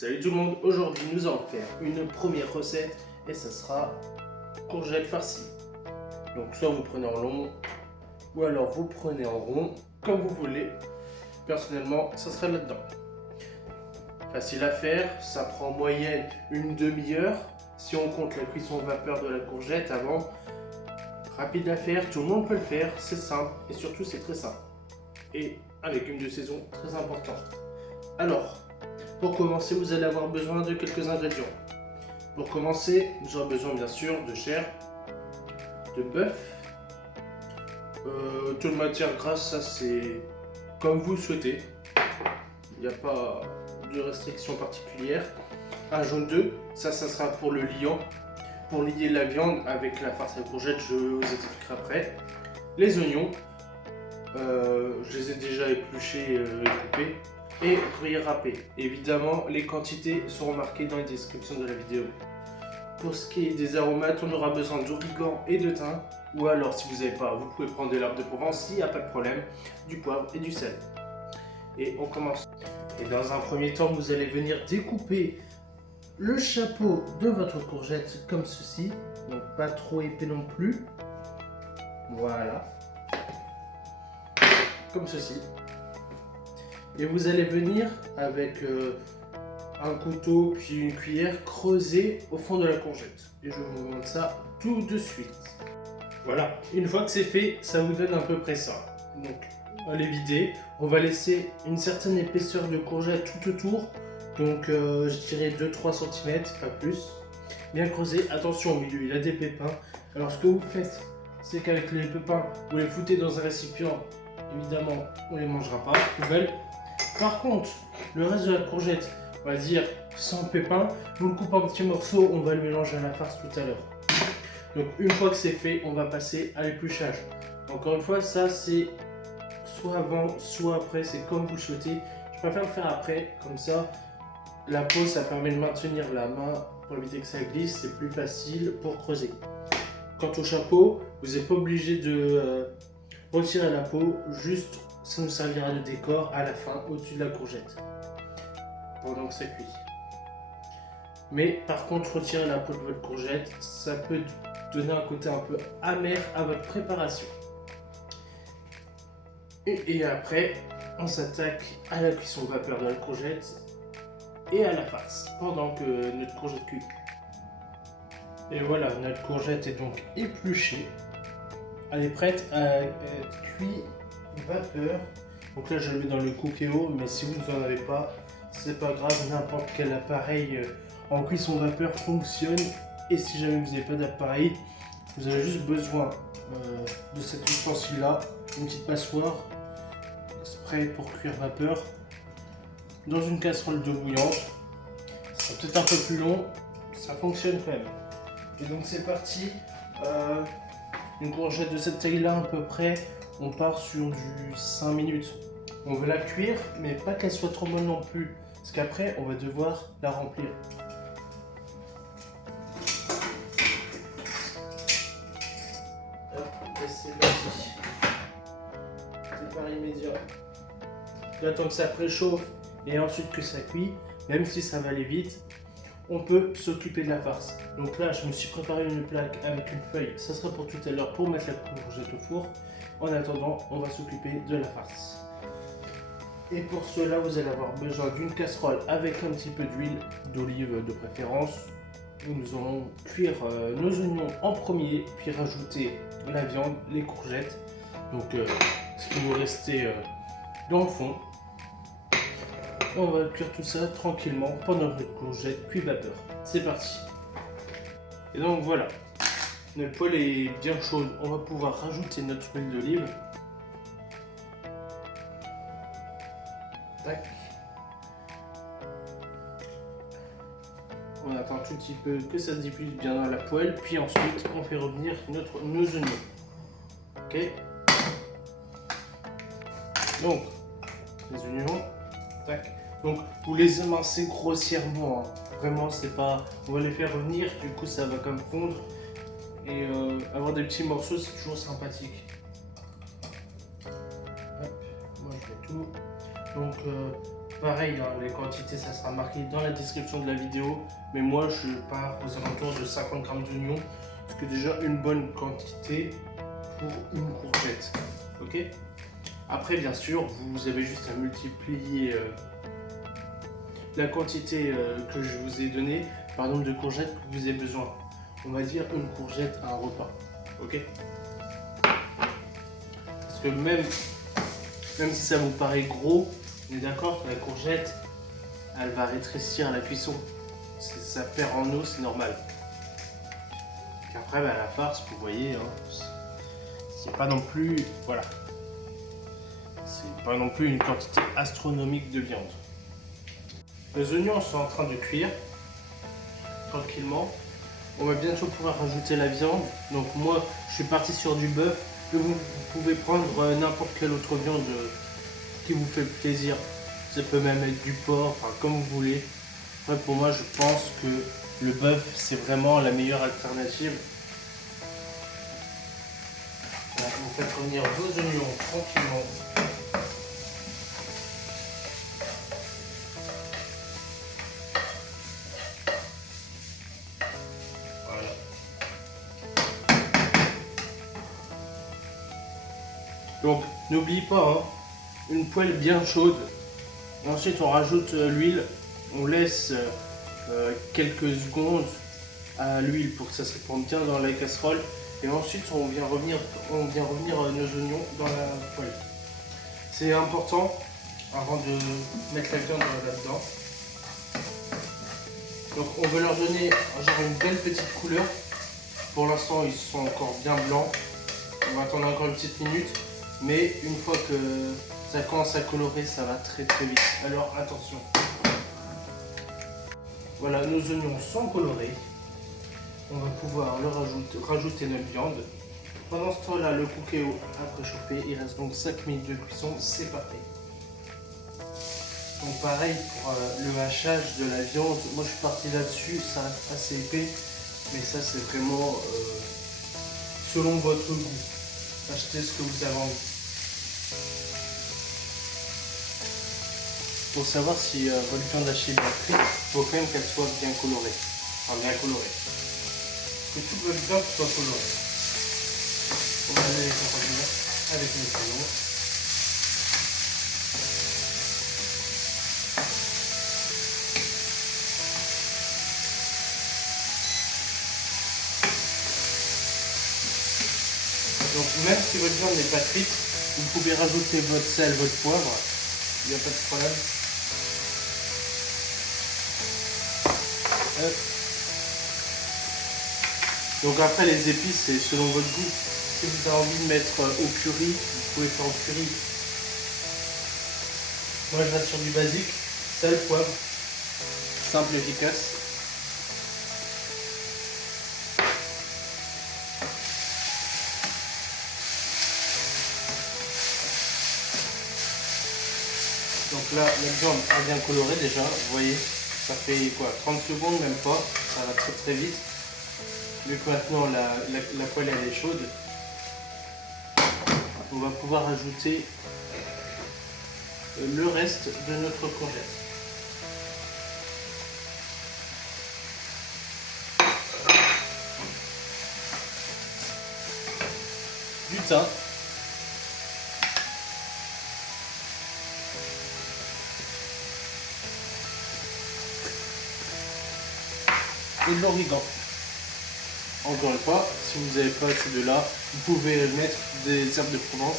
Salut tout le monde, aujourd'hui nous allons faire une première recette et ça sera courgettes farcies. Donc soit vous prenez en long ou alors vous prenez en rond, comme vous voulez. Personnellement, ça sera là-dedans. Facile à faire, ça prend en moyenne une demi-heure. Si on compte la cuisson vapeur de la courgette avant, rapide à faire, tout le monde peut le faire, c'est simple et surtout c'est très simple. Et un légume de saison très important. Alors, pour commencer, vous allez avoir besoin de quelques ingrédients. Pour commencer, vous aurez besoin bien sûr de chair, de bœuf, toute matière grasse, ça c'est comme vous le souhaitez. Il n'y a pas de restriction particulière. Un jaune d'œuf, ça sera pour le liant. Pour lier la viande avec la farce à courgettes, je vous expliquerai après. Les oignons, je les ai déjà épluchés et coupés. Et gruyère râpé. Évidemment, les quantités seront marquées dans la description de la vidéo. Pour ce qui est des aromates, on aura besoin d'origan et de thym. Ou alors, si vous n'avez pas, vous pouvez prendre de l'herbe de Provence, il n'y a pas de problème, du poivre et du sel. Et on commence. Et dans un premier temps, vous allez venir découper le chapeau de votre courgette comme ceci. Donc pas trop épais non plus. Voilà. Comme ceci. Et vous allez venir avec un couteau puis une cuillère creuser au fond de la courgette. Et je vous montre ça tout de suite. Voilà, une fois que c'est fait, ça vous donne à peu près ça. Donc, on va les vider. On va laisser une certaine épaisseur de courgette tout autour. Donc, je dirais 2-3 cm, pas plus. Bien creuser. Attention, au milieu, il y a des pépins. Alors, ce que vous faites, c'est qu'avec les pépins, vous les foutez dans un récipient. Évidemment, on ne les mangera pas. Poubelle. Par contre, le reste de la courgette, on va dire sans pépins, vous le coupez en petits morceaux, on va le mélanger à la farce tout à l'heure. Donc une fois que c'est fait, on va passer à l'épluchage. Encore une fois, ça c'est soit avant, soit après, c'est comme vous le souhaitez. Je préfère le faire après, comme ça, la peau, ça permet de maintenir la main pour éviter que ça glisse, c'est plus facile pour creuser. Quant au chapeau, vous n'êtes pas obligé de retirer la peau, juste ça nous servira de décor à la fin, au-dessus de la courgette, pendant que ça cuit. Mais par contre, retirer la peau de votre courgette, ça peut donner un côté un peu amer à votre préparation. Et après, on s'attaque à la cuisson vapeur de la courgette et à la farce, pendant que notre courgette cuit. Et voilà, notre courgette est donc épluchée. Elle est prête à être cuite vapeur. Donc là je le mets dans le Cookéo, mais si vous n'en avez pas, c'est pas grave, n'importe quel appareil en cuisson vapeur fonctionne. Et si jamais vous n'avez pas d'appareil, vous avez juste besoin de cet ustensile là, une petite passoire, spray pour cuire vapeur, dans une casserole d'eau bouillante. C'est peut-être un peu plus long, ça fonctionne quand même. Et donc c'est parti. Une courgette de cette taille là à peu près, on part sur du 5 minutes. On veut la cuire, mais pas qu'elle soit trop molle non plus, parce qu'après on va devoir la remplir. Hop, et c'est parti. Départ immédiat. J'attends que ça préchauffe et ensuite que ça cuit, même si ça va aller vite. On peut s'occuper de la farce. Donc là, je me suis préparé une plaque avec une feuille. Ça sera pour tout à l'heure pour mettre la courgette au four. En attendant, on va s'occuper de la farce. Et pour cela, vous allez avoir besoin d'une casserole avec un petit peu d'huile d'olive de préférence. Nous allons cuire nos oignons en premier, puis rajouter la viande, les courgettes. Donc ce qui nous restait dans le fond. On va cuire tout ça tranquillement pendant que notre courgette cuit vapeur. C'est parti. Et donc voilà, notre poêle est bien chaude. On va pouvoir rajouter notre huile d'olive. Tac. On attend un tout petit peu que ça se diffuse bien dans la poêle. Puis ensuite, on fait revenir nos oignons. Ok. Donc, les oignons. Tac. Donc vous les émincez grossièrement, hein. Vraiment c'est pas... On va les faire revenir, du coup ça va comme fondre. Et avoir des petits morceaux c'est toujours sympathique. Hop, moi je fais tout. Donc Pareil, hein, les quantités, ça sera marqué dans la description de la vidéo. Mais moi, je pars aux alentours de 50 grammes d'oignons. Ce qui est déjà une bonne quantité pour une courgette. Ok. Après, bien sûr, vous avez juste à multiplier la quantité que je vous ai donnée par nombre de courgettes que vous avez besoin. On va dire une courgette à un repas. Ok. Parce que même si ça vous paraît gros, on est d'accord que la courgette, elle va rétrécir à la cuisson. Ça perd en eau, c'est normal. Et après, la farce, vous voyez, hein, c'est pas non plus, voilà, c'est pas non plus une quantité astronomique de viande. Les oignons sont en train de cuire tranquillement. On va bientôt pouvoir rajouter la viande. Donc moi, je suis parti sur du bœuf. Vous pouvez prendre n'importe quelle autre viande qui vous fait plaisir. Ça peut même être du porc, enfin comme vous voulez. Après, pour moi, je pense que le bœuf, c'est vraiment la meilleure alternative. Vous faites revenir vos oignons tranquillement. Voilà. Donc, n'oublie pas, hein, une poêle bien chaude. Ensuite, on rajoute l'huile. On laisse quelques secondes à l'huile pour que ça se répande bien dans la casserole. Et ensuite, on vient revenir nos oignons dans la poêle. C'est important avant de mettre la viande là-dedans. Donc, on veut leur donner genre une belle petite couleur. Pour l'instant, ils sont encore bien blancs. On va attendre encore une petite minute. Mais une fois que ça commence à colorer, ça va très très vite. Alors attention. Voilà, nos oignons sont colorés. On va pouvoir rajouter notre viande. Pendant ce temps-là, le cookéo a préchauffé. Il reste donc 5 minutes de cuisson. C'est parfait. Donc pareil pour le hachage de la viande. Moi je suis parti là-dessus. Ça reste assez épais. Mais ça c'est vraiment selon votre goût. Achetez ce que vous avez envie. Pour savoir si votre viande hachée est bien cuite, il faut quand même qu'elle soit bien colorée. Enfin bien colorée. Que toute votre viande soit colorée. On va aller les accompagner avec nos oignons. Donc même si votre viande n'est pas cuite, vous pouvez rajouter votre sel, votre poivre. Il n'y a pas de problème. Hop. Donc après les épices c'est selon votre goût. Si vous avez envie de mettre au curry, vous pouvez faire au curry. Moi je reste sur du basique, sel, poivre, simple et efficace. Donc là la viande est bien colorée déjà, vous voyez, ça fait quoi, 30 secondes même pas, ça va très très vite. Vu que maintenant la poêle elle est chaude, on va pouvoir ajouter le reste de notre courgette. Du thym. Et de l'origan. Encore une fois, si vous n'avez pas ces deux-là, vous pouvez mettre des herbes de Provence,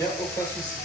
il n'y a aucun souci.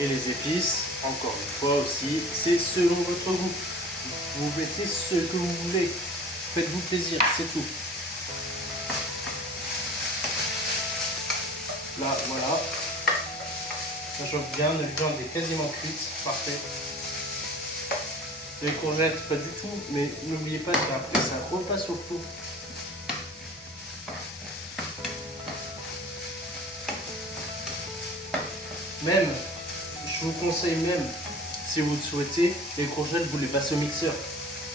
Et les épices, encore une fois aussi, c'est selon votre goût. Vous mettez ce que vous voulez, faites-vous plaisir, c'est tout. Là, voilà. Ça chauffe bien, notre viande est quasiment cuite, parfait. Les courgettes, pas du tout, mais n'oubliez pas qu'après ça repasse au four. Même, je vous conseille même, si vous le souhaitez, les courgettes, vous les passez au mixeur.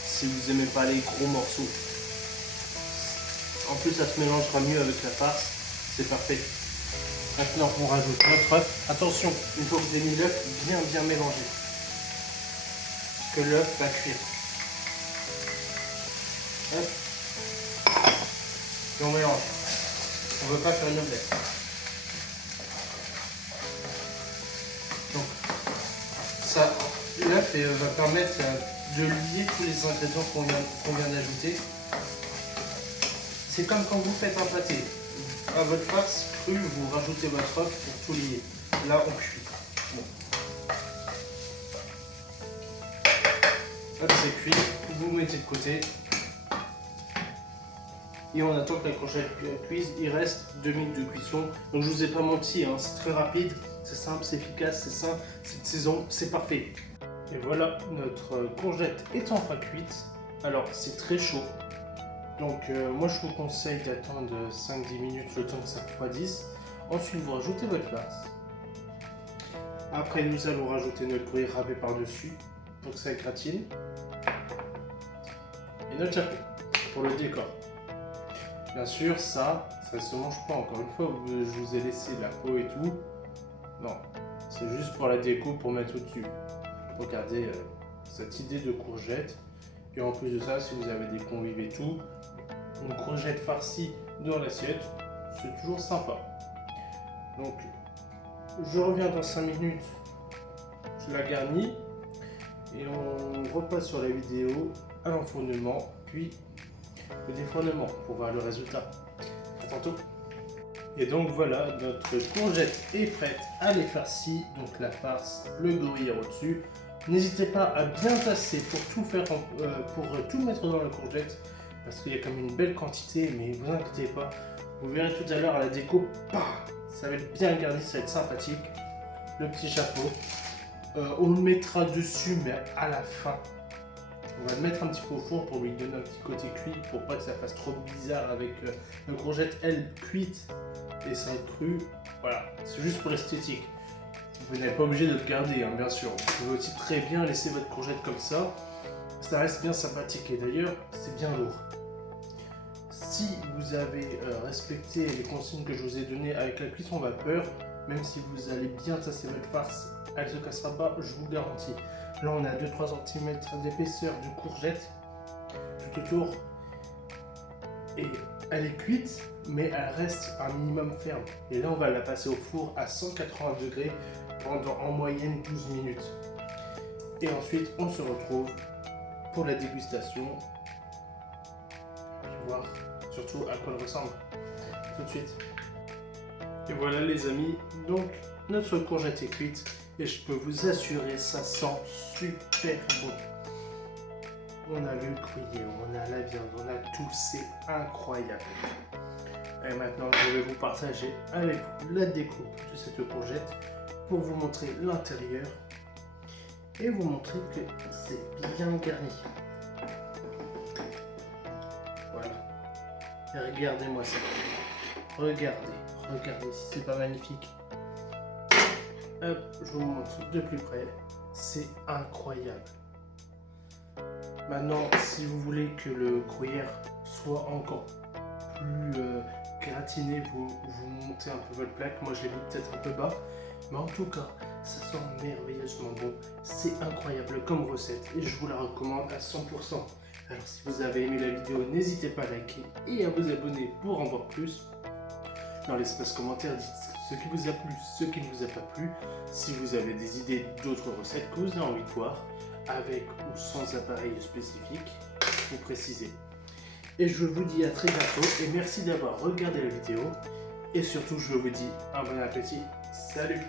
Si vous n'aimez pas les gros morceaux. En plus, ça se mélangera mieux avec la farce, c'est parfait. Maintenant, on rajoute notre œuf. Attention, une fois que vous avez mis l'œuf, bien mélanger. Que l'œuf va cuire. Hop. Et on mélange. On ne veut pas faire une omelette. Donc, ça, l'œuf va permettre de lier tous les ingrédients qu'on vient d'ajouter. C'est comme quand vous faites un pâté. À votre farce crue, vous rajoutez votre œuf pour tout lier. Là, on cuit. Bon. Hop, c'est cuit. Vous mettez de côté. Et on attend que la courgette cuise. Il reste 2 minutes de cuisson. Donc je vous ai pas menti, hein, c'est très rapide, c'est simple, c'est efficace, c'est sain, c'est de saison, c'est parfait. Et voilà, notre courgette est enfin cuite. Alors c'est très chaud. Donc moi je vous conseille d'attendre 5-10 minutes le temps que ça refroidisse. Ensuite vous rajoutez votre farce. Après nous allons rajouter notre gruyère râpé par-dessus pour que ça gratine. Et notre chapelure pour le décor. Bien sûr ça se mange pas, encore une fois, je vous ai laissé la peau et tout. Non, c'est juste pour la déco, pour mettre au-dessus. Regardez cette idée de courgette. Et en plus de ça, si vous avez des convives et tout, une courgette farcie dans l'assiette, c'est toujours sympa. Donc, je reviens dans 5 minutes, je la garnis et on repasse sur la vidéo à l'enfournement, puis le défournement pour voir le résultat. À tantôt. Et donc voilà, notre courgette est prête à les farcies, donc la farce, le gruyère au-dessus. N'hésitez pas à bien tasser pour tout faire, pour tout mettre dans la courgette, parce qu'il y a quand même une belle quantité, mais vous inquiétez pas, vous verrez tout à l'heure à la déco, ça va être bien garni, ça va être sympathique. Le petit chapeau, on le mettra dessus, mais à la fin. On va le mettre un petit peu au four pour lui donner un petit côté cuit, pour pas que ça fasse trop bizarre avec la courgette, elle, cuite et ça cru. Voilà, c'est juste pour l'esthétique. Vous n'êtes pas obligé de le garder, hein, bien sûr. Vous pouvez aussi très bien laisser votre courgette comme ça. Ça reste bien sympathique et d'ailleurs, c'est bien lourd. Si vous avez respecté les consignes que je vous ai données avec la cuisson vapeur, même si vous allez bien tasser votre farce, elle ne se cassera pas, je vous garantis. Là, on a 2-3 cm d'épaisseur de courgette tout autour. Et elle est cuite, mais elle reste un minimum ferme. Et là, on va la passer au four à 180 degrés pendant en moyenne 12 minutes. Et ensuite, on se retrouve pour la dégustation. Et voir surtout à quoi elle ressemble. Tout de suite. Et voilà les amis, donc notre courgette est cuite. Et je peux vous assurer, ça sent super bon. On a le gruyère, on a la viande, on a tout, c'est incroyable. Et maintenant, je vais vous partager avec vous la découpe de cette courgette pour vous montrer l'intérieur et vous montrer que c'est bien garni. Voilà. Et regardez-moi ça. Regardez si c'est pas magnifique. Hop, je vous montre de plus près. C'est incroyable. Maintenant, si vous voulez que le gruyère soit encore plus gratiné, vous montez un peu votre plaque. Moi, je l'ai mis peut-être un peu bas. Mais en tout cas, ça sent merveilleusement bon. C'est incroyable comme recette et je vous la recommande à 100%. Alors, si vous avez aimé la vidéo, n'hésitez pas à liker et à vous abonner pour en voir plus. Dans l'espace commentaire, dites ce qui vous a plu, ce qui ne vous a pas plu. Si vous avez des idées d'autres recettes que vous avez envie de voir, avec ou sans appareil spécifique, vous précisez. Et je vous dis à très bientôt et merci d'avoir regardé la vidéo. Et surtout, je vous dis un bon appétit. Salut!